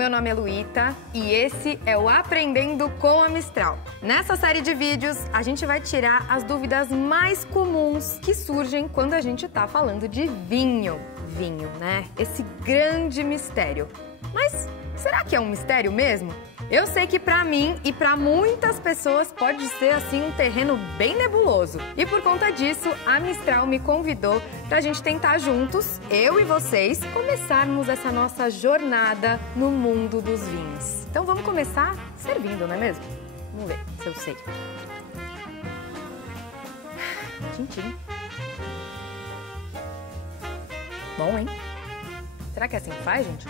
meu nome é Luíta e esse é o Aprendendo com a Mistral. Nessa série de vídeos, a gente vai tirar as dúvidas mais comuns que surgem quando a gente tá falando de vinho. Vinho, né? Esse grande mistério. Mas será que é um mistério mesmo? Eu sei que pra mim e pra muitas pessoas pode ser assim um terreno bem nebuloso. E por conta disso, a Mistral me convidou pra gente tentar juntos, eu e vocês, começarmos essa nossa jornada no mundo dos vinhos. Então vamos começar servindo, não é mesmo? Vamos ver se eu sei. Tchim-tchim. Bom, hein? Será que é assim que faz, gente?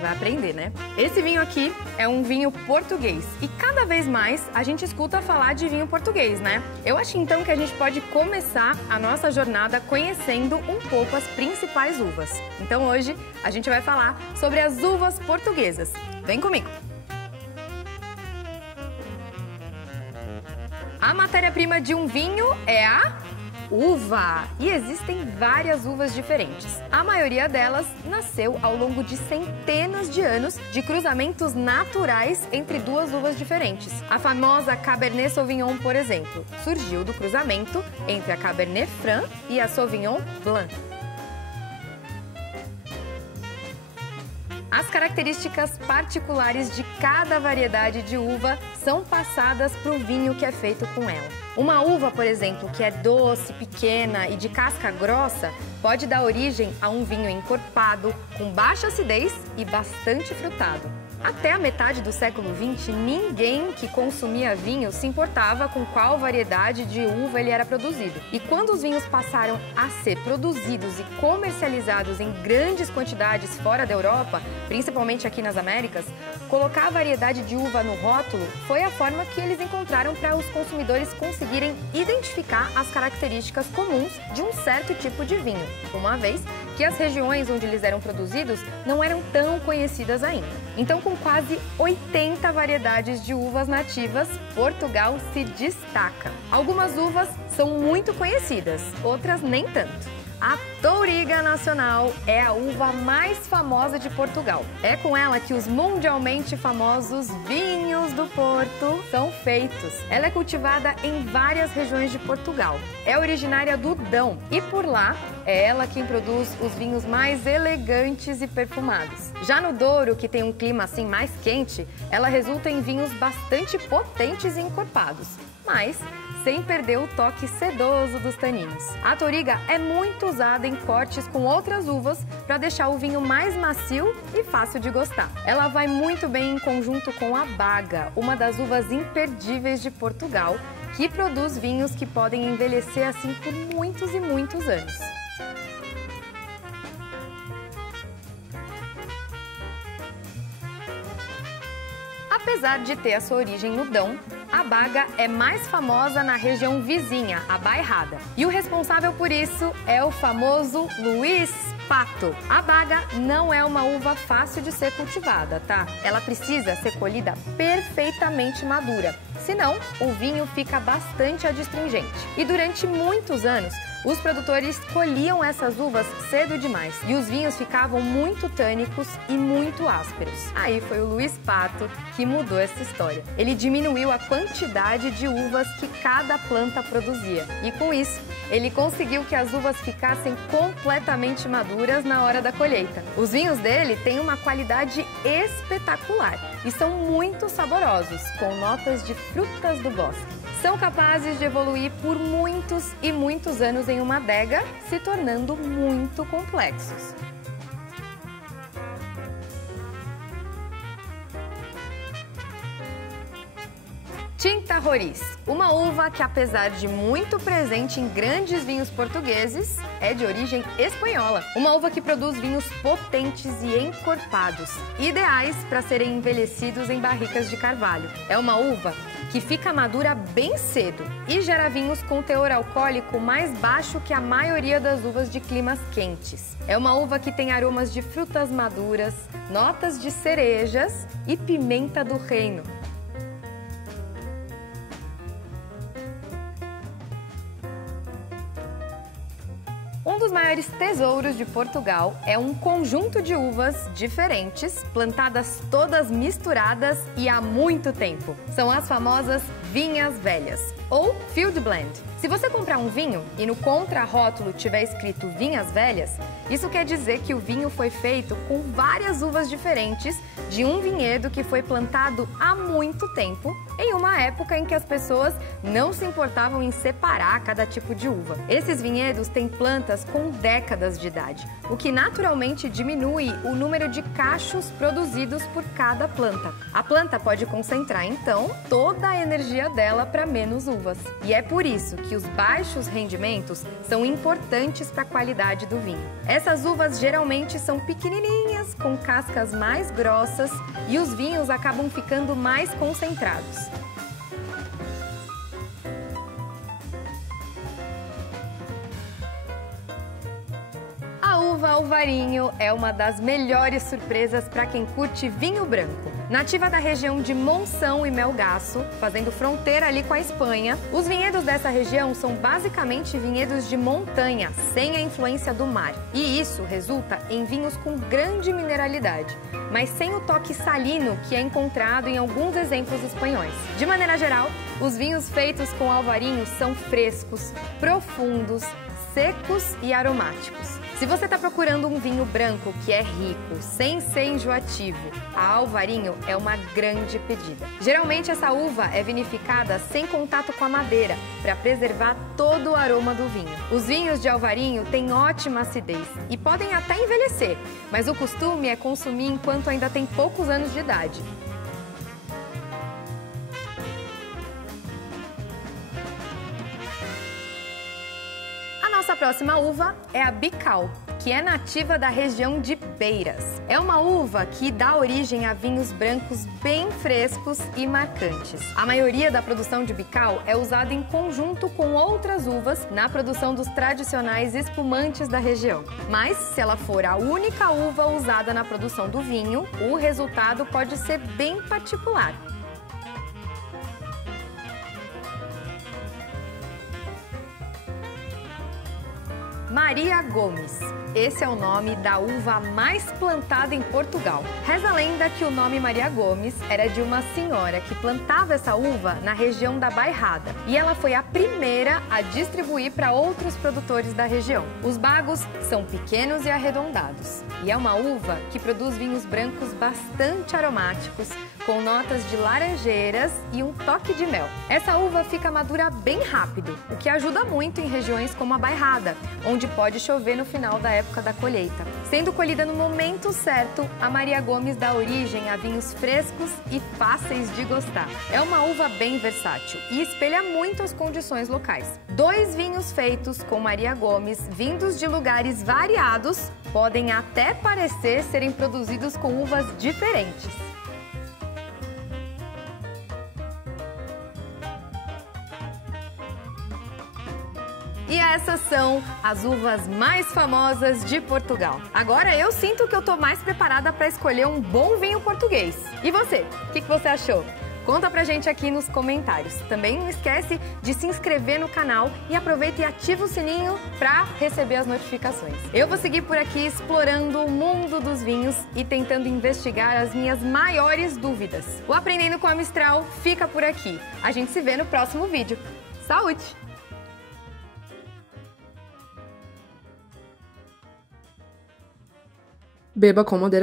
Vai aprender, né? Esse vinho aqui é um vinho português e cada vez mais a gente escuta falar de vinho português, né? Eu acho então que a gente pode começar a nossa jornada conhecendo um pouco as principais uvas. Então hoje a gente vai falar sobre as uvas portuguesas. Vem comigo! A matéria-prima de um vinho é a uva! E existem várias uvas diferentes. A maioria delas nasceu ao longo de centenas de anos de cruzamentos naturais entre duas uvas diferentes. A famosa Cabernet Sauvignon, por exemplo, surgiu do cruzamento entre a Cabernet Franc e a Sauvignon Blanc. As características particulares de cada variedade de uva são passadas para o vinho que é feito com ela. Uma uva, por exemplo, que é doce, pequena e de casca grossa, pode dar origem a um vinho encorpado, com baixa acidez e bastante frutado. Até a metade do século XX, ninguém que consumia vinho se importava com qual variedade de uva ele era produzido. E quando os vinhos passaram a ser produzidos e comercializados em grandes quantidades fora da Europa, principalmente aqui nas Américas, colocar a variedade de uva no rótulo foi a forma que eles encontraram para os consumidores conseguirem identificar as características comuns de um certo tipo de vinho, uma vez que as regiões onde eles eram produzidos não eram tão conhecidas ainda. Então, com quase 80 variedades de uvas nativas, Portugal se destaca. Algumas uvas são muito conhecidas, outras nem tanto. A Touriga Nacional é a uva mais famosa de Portugal. É com ela que os mundialmente famosos vinhos do Porto são feitos. Ela é cultivada em várias regiões de Portugal. É originária do Dão e por lá é ela quem produz os vinhos mais elegantes e perfumados. Já no Douro, que tem um clima assim mais quente, ela resulta em vinhos bastante potentes e encorpados, mas sem perder o toque sedoso dos taninos. A Touriga é muito usada em cortes com outras uvas para deixar o vinho mais macio e fácil de gostar. Ela vai muito bem em conjunto com a Baga, uma das uvas imperdíveis de Portugal, que produz vinhos que podem envelhecer assim por muitos e muitos anos. Apesar de ter a sua origem no Dão, a Baga é mais famosa na região vizinha, a Bairrada. E o responsável por isso é o famoso Luís Pato. A Baga não é uma uva fácil de ser cultivada, tá? Ela precisa ser colhida perfeitamente madura, senão o vinho fica bastante adstringente. E durante muitos anos, os produtores colhiam essas uvas cedo demais e os vinhos ficavam muito tânicos e muito ásperos. Aí foi o Luís Pato que mudou essa história. Ele diminuiu a quantidade de uvas que cada planta produzia e com isso ele conseguiu que as uvas ficassem completamente maduras na hora da colheita. Os vinhos dele têm uma qualidade espetacular e são muito saborosos, com notas de frutas do bosque. São capazes de evoluir por muitos e muitos anos em uma adega, se tornando muito complexos. Tinta Roriz, uma uva que, apesar de muito presente em grandes vinhos portugueses, é de origem espanhola. Uma uva que produz vinhos potentes e encorpados, ideais para serem envelhecidos em barricas de carvalho. É uma uva que fica madura bem cedo e gera vinhos com teor alcoólico mais baixo que a maioria das uvas de climas quentes. É uma uva que tem aromas de frutas maduras, notas de cerejas e pimenta do reino. Um dos maiores tesouros de Portugal é um conjunto de uvas diferentes, plantadas todas misturadas e há muito tempo. São as famosas vinhas velhas, ou Field Blend. Se você comprar um vinho e no contrarótulo tiver escrito vinhas velhas, isso quer dizer que o vinho foi feito com várias uvas diferentes de um vinhedo que foi plantado há muito tempo, em uma época em que as pessoas não se importavam em separar cada tipo de uva. Esses vinhedos têm plantas com décadas de idade, o que naturalmente diminui o número de cachos produzidos por cada planta. A planta pode concentrar, então, toda a energia dela para menos uvas. E é por isso que os baixos rendimentos são importantes para a qualidade do vinho. Essas uvas geralmente são pequenininhas, com cascas mais grossas e os vinhos acabam ficando mais concentrados. A uva Alvarinho é uma das melhores surpresas para quem curte vinho branco. Nativa da região de Monção e Melgaço, fazendo fronteira ali com a Espanha, os vinhedos dessa região são basicamente vinhedos de montanha, sem a influência do mar. E isso resulta em vinhos com grande mineralidade, mas sem o toque salino que é encontrado em alguns exemplos espanhóis. De maneira geral, os vinhos feitos com Alvarinho são frescos, profundos, secos e aromáticos. Se você está procurando um vinho branco que é rico, sem ser enjoativo, a Alvarinho é uma grande pedida. Geralmente essa uva é vinificada sem contato com a madeira, para preservar todo o aroma do vinho. Os vinhos de Alvarinho têm ótima acidez e podem até envelhecer, mas o costume é consumir enquanto ainda tem poucos anos de idade. Nossa próxima uva é a Bical, que é nativa da região de Beiras. É uma uva que dá origem a vinhos brancos bem frescos e marcantes. A maioria da produção de Bical é usada em conjunto com outras uvas na produção dos tradicionais espumantes da região. Mas, se ela for a única uva usada na produção do vinho, o resultado pode ser bem particular. Maria Gomes. Esse é o nome da uva mais plantada em Portugal. Reza a lenda que o nome Maria Gomes era de uma senhora que plantava essa uva na região da Bairrada e ela foi a primeira a distribuir para outros produtores da região. Os bagos são pequenos e arredondados e é uma uva que produz vinhos brancos bastante aromáticos, com notas de laranjeiras e um toque de mel. Essa uva fica madura bem rápido, o que ajuda muito em regiões como a Bairrada, onde pode chover no final da época da colheita. Sendo colhida no momento certo, a Maria Gomes dá origem a vinhos frescos e fáceis de gostar. É uma uva bem versátil e espelha muito as condições locais. 2 vinhos feitos com Maria Gomes, vindos de lugares variados, podem até parecer serem produzidos com uvas diferentes. E essas são as uvas mais famosas de Portugal. Agora eu sinto que eu tô mais preparada para escolher um bom vinho português. E você? O que você achou? Conta pra gente aqui nos comentários. Também não esquece de se inscrever no canal e aproveita e ativa o sininho para receber as notificações. Eu vou seguir por aqui explorando o mundo dos vinhos e tentando investigar as minhas maiores dúvidas. O Aprendendo com a Mistral fica por aqui. A gente se vê no próximo vídeo. Saúde! Beba com moderação.